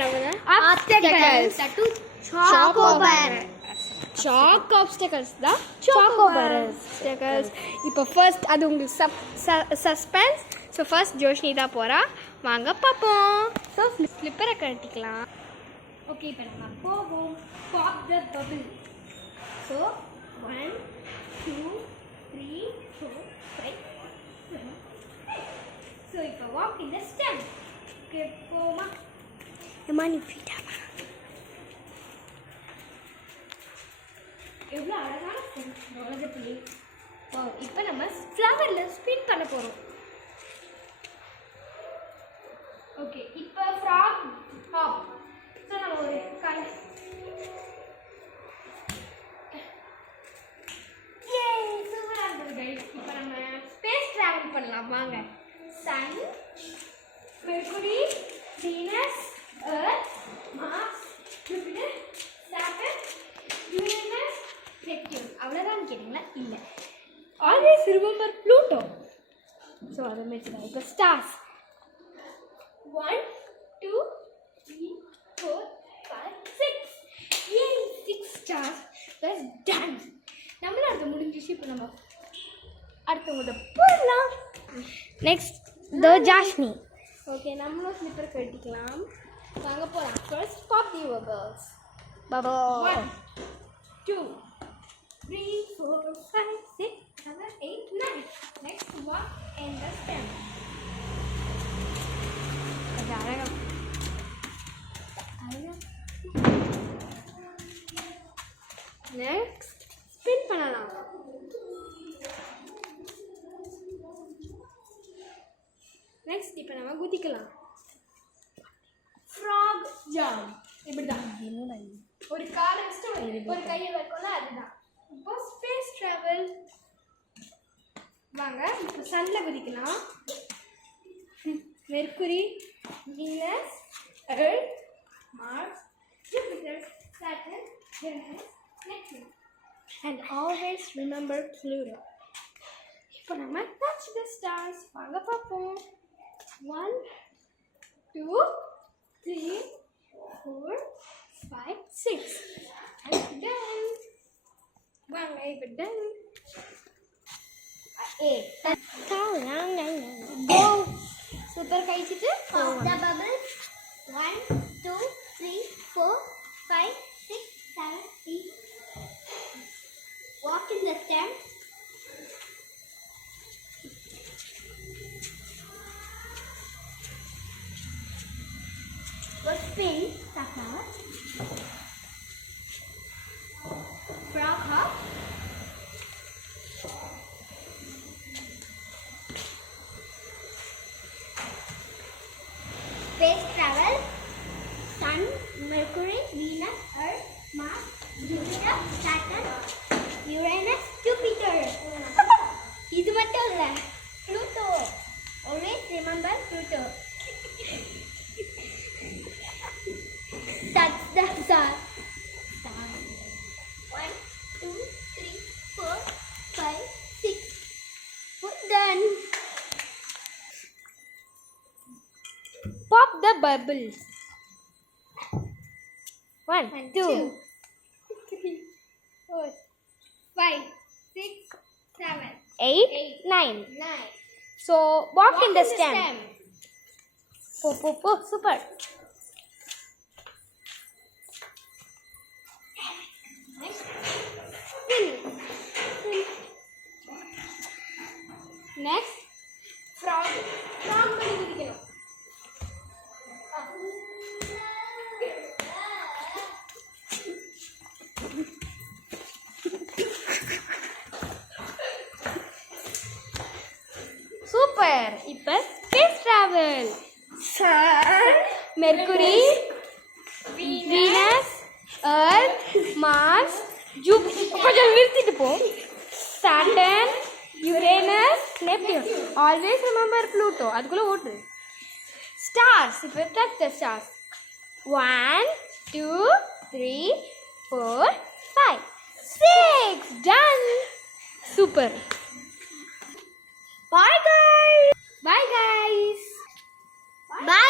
பண்ணவங்க obstacles to chocobar. Chalk obstacles தான் chocobar obstacles. இப்போ ஃபர்ஸ்ட் அது உங்களுக்கு சஸ்பென்ஸ். ஸோ ஃபர்ஸ்ட் ஜோஷ்னி தான் போகிறா, வாங்க பார்ப்போம். ஸோ ஸ்லிப்பரை கட்டிக்கலாம். ஓகே, இப்போ நம்ம போவோம். பாப் த பபிள். ஸோ 1 2 3 4 5 7 8. ஸோ இப்போ walk in the stem. Okay, போமா ஏமா நீ ஃபிட்டாமா. எவ்வளோ அழகான உலகத்துலேயே. இப்போ நம்ம ஃப்ளவரில் ஸ்பின் பண்ண போகிறோம். ஓகே, இப்போ ஃப்ராக் ஹாப். ஸோ நம்ம ஒரு சூப்பராக இருந்தது கைஸ். இப்போ நம்ம ஸ்பேஸ் ட்ராவல் பண்ணலாம் வாங்க. Sun, Mercury, Venus, Earth, Mars, Jupiter, Saturn, Uranus, Neptune. அவ்வளோதான் கேட்டிங்களா? இல்லை. Always remember Pluto. ஸோ அதை மாதிரி தான். இப்போ ஸ்டார்ஸ் 1 2 3 4 5 6. ஏன் 6 ஸ்டார்ஸ்? That's ton. நம்மளும் அது முடிஞ்சிச்சு. இப்போ நம்ம அடுத்தவங்க போடலாம். Next the Jashmi. ஓகே, நம்மளும் ஸ்லிப்பர் கட்டிக்கலாம். வாங்க போகலாம். First pop the bubbles. Bubble 1 2 3 4 5 6 7 8 9. Next walk in the stem. Next spin பண்ணலாம். நெக்ஸ்ட் இப்போ நம்ம குதிக்கலாம். Frock jump. இப்படிதான் ஒரு காலை வச்சுட்டு ஒரு கையை வைக்கணும். அதுதான் இப்போ ஸ்பேஸ் ட்ராவல். வாங்க இப்போ சன்ல குதிக்கலாம். Mercury, Venus, Earth, Mars, Jupiter, Saturn, Uranus, Neptune. And always remember Pluto. இப்போ நம்ம டச் தி ஸ்டார்ஸ். வாங்க பார்ப்போம். 1 2 3 4 5 6. And done. வாங்க இப்போ டன். Go. சூப்பர் கழிச்சிட்டு Pop the bubbles. 1 2 3 4 5 6 7 8. Walk in the stem. Go spin. Sakna. Frog hop. Space travel. Sun, Mercury, Venus, Earth, Mars, Jupiter, Saturn, Uranus, Jupiter. இது மட்டும் இல்ல, Pluto. Always remember Pluto. That's the star. 1 2 3 4 5 6. Done. pop the bubbles. 1 2 3 4 5 6 7 8 9. 9. So walk in the stem. Po, super. Next. Next Frog பண்ணி குதிக்கணும். Super. இப்போ space travel. Sun, Mercury, Venus, Earth, Mars, Jupiter. கொஞ்சம் நிறுத்திட்டு போ. Saturn, Uranus, Neptune. Always remember Pluto. அதுக்குள்ள ஓட்டு. Stars. இப்போ touch the stars. 1 2 3 4 5 6. Done. Super. Bye guys. Bye guys. Bye.